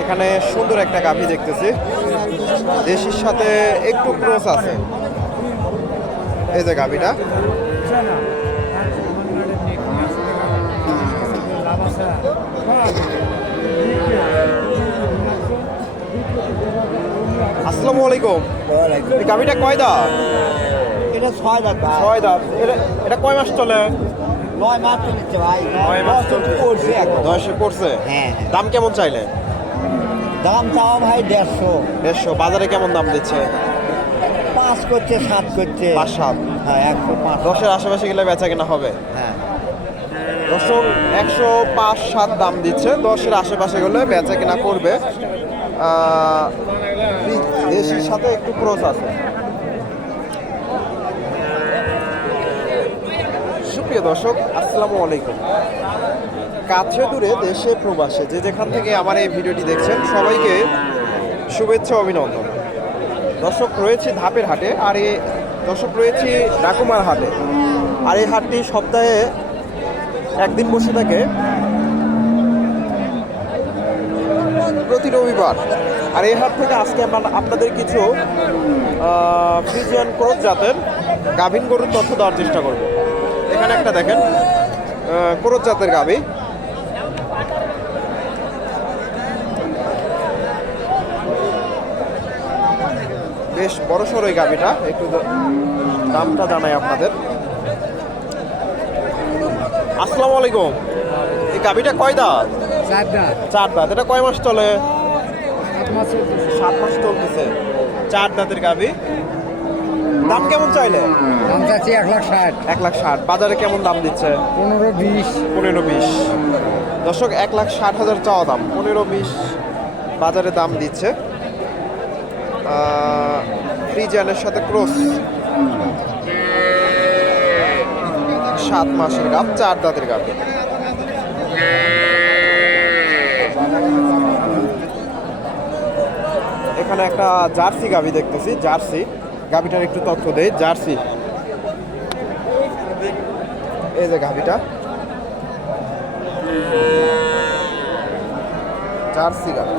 এখানে সুন্দর একটা গাভী দেখতেছি। দেশির সাথে একটু ক্রস আছে। এই যে গাভীটা। আসসালামু আলাইকুম। এই গাভীটা কয় দাঁত? এটা ছয় টাকা ছয় দাঁত। এটা এটা কয় মাস চলে? নয় মাস চলেছে ভাই। করছে এখন। দশে পড়ছে হ্যাঁ, হ্যাঁ। দাম কেমন চাইলে? দাম চাওয়া ভাই দেড়শো। দেড়শো। বাজারে কেমন দাম দিচ্ছে? পাঁচ করছে সাত করছে। পাঁচ সাত? হ্যাঁ একশো পাঁচ। দশের আশেপাশে গেলে বেচা কেনা হবে? হ্যাঁ। দর্শক একশো পাঁচ সাত দাম দিচ্ছে। দশের আশেপাশে গেলে বেচা কেনা করবে। দেশির সাথে একটু ক্রস আছে। সুপ্রিয় দর্শক, আসসালামু আলাইকুম। কাছে দূরে দেশে প্রবাসে, যে যেখান থেকে আমার এই ভিডিওটি দেখছেন, সবাইকে শুভেচ্ছা অভিনন্দন। দর্শক, রয়েছে ধাপের হাটে, আর এই দর্শক, রয়েছে ডাকুমার হাটে। আর এই হাটটি সপ্তাহে একদিন বসে থাকে। প্রতি রবিবার। আর এই হাট থেকে আজকে আমরা আপনাদের কিছু ফ্রিজিয়ান ক্রোজ জাতের গাভিন গরুর তথ্য দেওয়ার চেষ্টা করব। এখানে একটা দেখেন ক্রোজ জাতের গাভী বেশ বড় সড়ো এই গাভিটা একটু দামটা জানাই আপনাদের। আসসালামু আলাইকুম। এই গাভিটা কয় দাঁত? চার দাঁত। এটা কয় মাস চলে? সাত মাস সাত মাস চলতেছে। চার দাঁতের গাভি দাম কেমন চাইলে? দাম চাচ্ছি এক লাখ ষাট। এক লাখ ষাট। বাজারে কেমন দাম দিচ্ছে? পনেরো বিশ। পনেরো বিশ। দর্শক এক লাখ ষাট হাজার চাওয়া দাম। পনেরো বিশ বাজারে দাম দিচ্ছে। ফ্রিজানের সাথে ক্রস। সাত মাসের গাব চার দাঁতের গাভি এখানে একটা জার্সি গাভি দেখতেছি জার্সি। গাভিটার একটু তথ্য দেয় জার্সি। এই যে গাভিটা। জার্সি গাভি।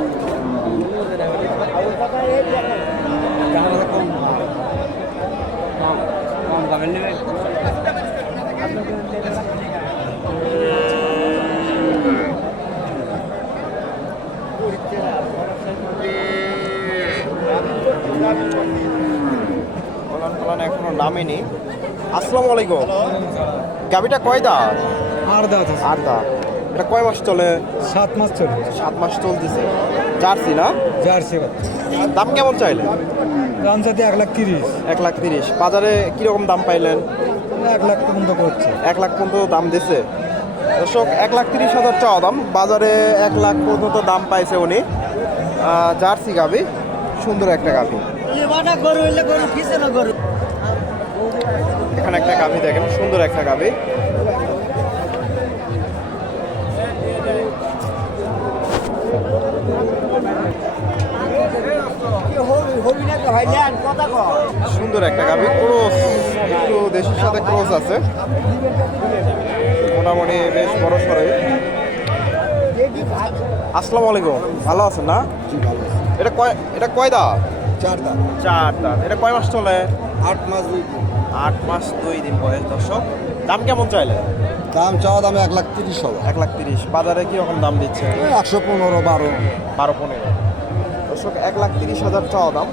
ফলান এখনও নামেনি। আসসালামু আলাইকুম। গাভিটা কয় দাঁত আর দাঁত আট দাঁত এটা কয় মাস চলে? সাত মাস চলে। সাত মাস চলতেছে। জার্সি না? জার্সি দাম কেমন চাইলে দাম চাচ্ছি এক লাখ তিরিশ। এক লাখ তিরিশ। বাজারে কীরকম দাম পাইলেন? এক লাখ পর্যন্ত করছে এক লাখ পর্যন্ত দাম দিছে। দর্শক এক লাখ তিরিশ হাজার চাওয়া দাম। বাজারে এক লাখ পর্যন্ত দাম পাইছে উনি। জার্সি গাভি সুন্দর একটা গাভি গরু হইলে গরু কিসে না গরু? এখানে একটা গাভি দেখেন সুন্দর একটা গাভি। সুন্দর একটা গাভি ক্রোস একটু দেশের সাথে ক্রোস আছে। মোটামুটি বেশ বড় সড়ই আসসালামু আলাইকুম ভালো আছেন না? এটা কয় এটা কয় দাঁত? চার দাঁত। চার দাঁত। এটা কয় মাস চলে? আট মাস দুই আট মাস দুই দিন বয়স দর্শক। দাম কেমন চাইলে? দাম চাওয়া দাম এক লাখ তিরিশ হবে। এক লাখ তিরিশ। বাজারে কীরকম দাম দিচ্ছে? একশো পনেরো বারো। বারো পনেরো। দর্শক এক লাখ তিরিশ হাজার চাওয়া দাম।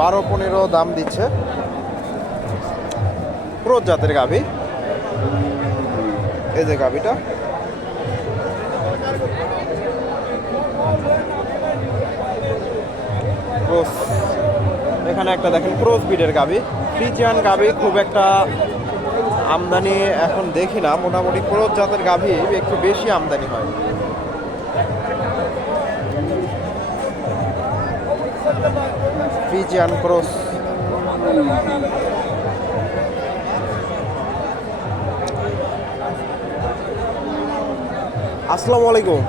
বারো পনেরো দাম দিচ্ছে। ক্রোধ জাতের গাভি। এই যে গাভিটা। ক্রোস এখানে একটা দেখেন ক্রোস বিডের গাভি ফ্রিজিয়ান গাভি খুব একটা আমদানি এখন দেখি না, মোটামুটি ক্রোধ জাতের গাভি একটু বেশি আমদানি হয়। ফ্রিজিয়ান ক্রস আসসালামু আলাইকুম।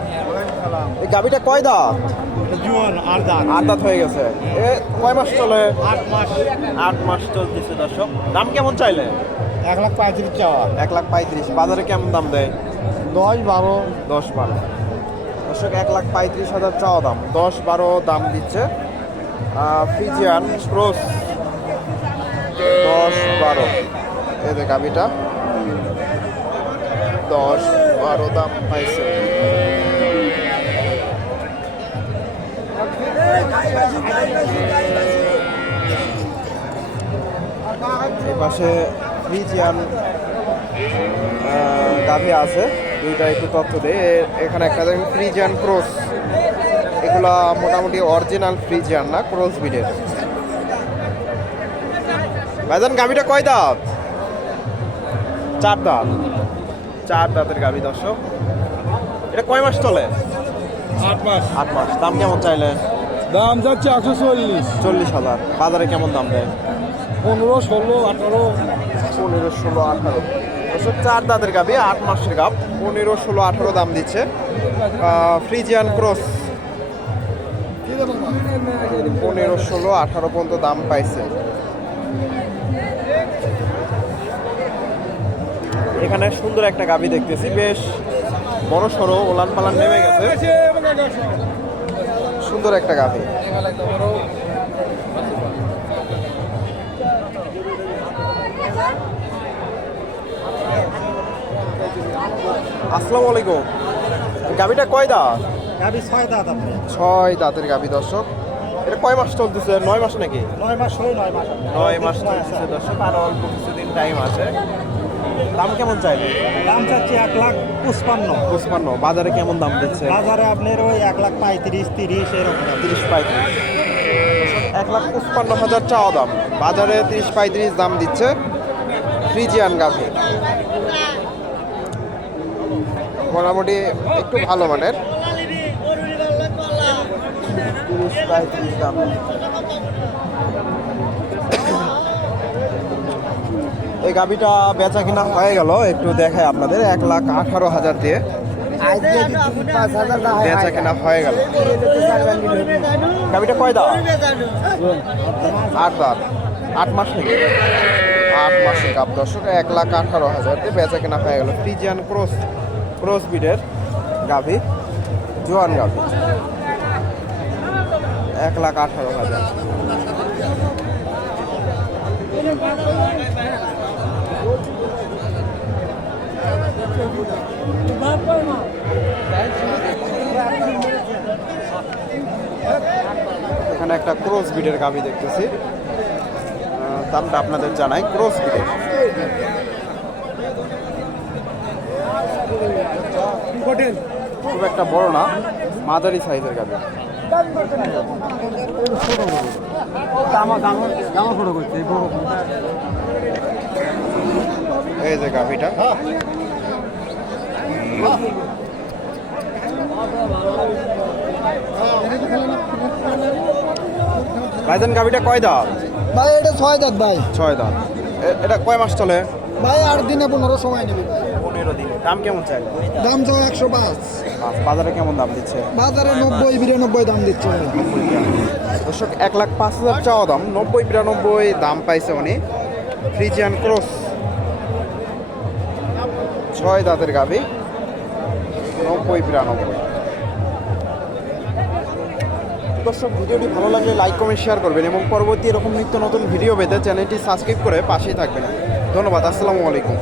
এই গাবিটা কয় দাঁত? জুয়ান আর দাঁত আট দাঁত হয়ে গেছে। এ কয় মাস চলে? আট মাস। আট মাস চলতেছে দর্শক। দাম কেমন চাইলে এক লাখ পঁয়ত্রিশ চাওয়া। এক লাখ পঁয়ত্রিশ। বাজারে কেমন দাম দেয়? দশ বারো। দশ বারো। দর্শক এক লাখ পঁয়ত্রিশ হাজার চাওয়া দাম। দশ বারো দাম দিচ্ছে। Friesian cross. দশ বারো। যে গাবিটা। দশ বারো দাম পাইছে। পাশে ফ্রিজিয়ান গাভি আছে। দুইটা একটু তথ্য দেয় এখানে একটা দেখেন ফ্রিজিয়ান ক্রস। এগুলা মোটামুটি অরিজিনাল ফ্রিজিয়ান না ক্রস বিডের ভাইজান গাভিটা কয় দাঁত? চার দাঁত। চার দাঁতের গাভি দর্শক। এটা কয় মাস চলে? আট মাস। আট মাস। দাম কেমন চাইলে দাম যাচ্ছে একশো চল্লিশ। চল্লিশ হাজার। বাজারে কেমন দাম দেয়? পনেরো ষোলো আঠারো। পনেরো ষোলো আঠারো। দর্শক চার দাঁতের গাবি আট মাসের গাব। পনেরো ষোলো আঠারো দাম দিচ্ছে। Friesian cross. পনেরো ষোলো আঠারো পর্যন্ত দাম পাইছে। এখানে সুন্দর একটা গাবি দেখতেছি। বেশ বড় সড়ো ওলান পালান নেমে গেছে। সুন্দর একটা গাবি আসসালামু আলাইকুম। গাবিটা কয় দাঁত? গাবি ছয় দাঁত ছয় দাঁতের গাবি দর্শক। এটা কয় মাস চলতেছে? নয় মাস নাকি? নয় মাস নয় মাস। নয় মাস চলতেছে দর্শক। আর অল্প কিছুদিন টাইম আছে। দাম কেমন চাইলে? দাম চাচ্ছি এক লাখ পঁচপান্ন। পঁচপান্ন। বাজারে কেমন দাম দিচ্ছে? বাজারে আপনার ওই এক লাখ পঁয়ত্রিশ তিরিশ এরকম তিরিশ পঁয়ত্রিশ। এক লাখ পঁচপান্ন হাজার চাওয়া দাম। বাজারে তিরিশ পঁয়ত্রিশ দাম দিচ্ছে ফ্রিজিয়ান গাভি। মোটামুটি একটু ভালো মানের। তিরিশ পঁয়ত্রিশ দাম এই গাভিটা বেচা কিনা হয়ে গেল। একটু দেখায় আপনাদের, এক লাখ আঠারো হাজার দিয়ে বেচা কিনা হয়ে গেল। গাভিটা কয় দাও আট দাঁত। আট মাস নাকি আট মাসের কাপ দর্শক, এক লাখ আঠারো হাজার দিয়ে বেচা কেনা হয়ে গেল। ফ্রিজিয়ান ক্রস ক্রস বিডের গাভি, জোয়ান গাভি। এক লাখ আঠারো হাজার। এখানে একটা ক্রস বিডের গাভি দেখতেছি। দামটা আপনাদের জানাই, ক্রস বিডের খুব একটা বড় না মাদারি সাইজের গাভি। এই যে গাভিটা। ভাইজান গাভিটা কয় দাঁত? ভাই এটা ছয় দাঁত ভাই। ছয় দাঁত। এটা কয় মাস চলে? ভাই আট দিনে পনেরো সময় নেবে। পনেরো দিন। দাম কেমন চাই? দাম তো একশো পাঁচ। বাজারে কেমন দাম দিচ্ছে? বাজারে নব্বই বিরানব্বই দাম দিচ্ছে। দর্শক এক লাখ পাঁচ হাজার চাওয়া দাম। নব্বই বিরানব্বই দাম পাইছে উনি। Friesian cross. ছয় দাঁতের গাবি নব্বই বিরানব্বই। দর্শক ভিডিওটি ভালো লাগলে লাইক কমেন্ট শেয়ার করবেন এবং পরবর্তী এরকম নিত্য নতুন ভিডিও পেতে চ্যানেলটি সাবস্ক্রাইব করে পাশেই থাকবেন। ধন্যবাদ আসসালামু আলাইকুম।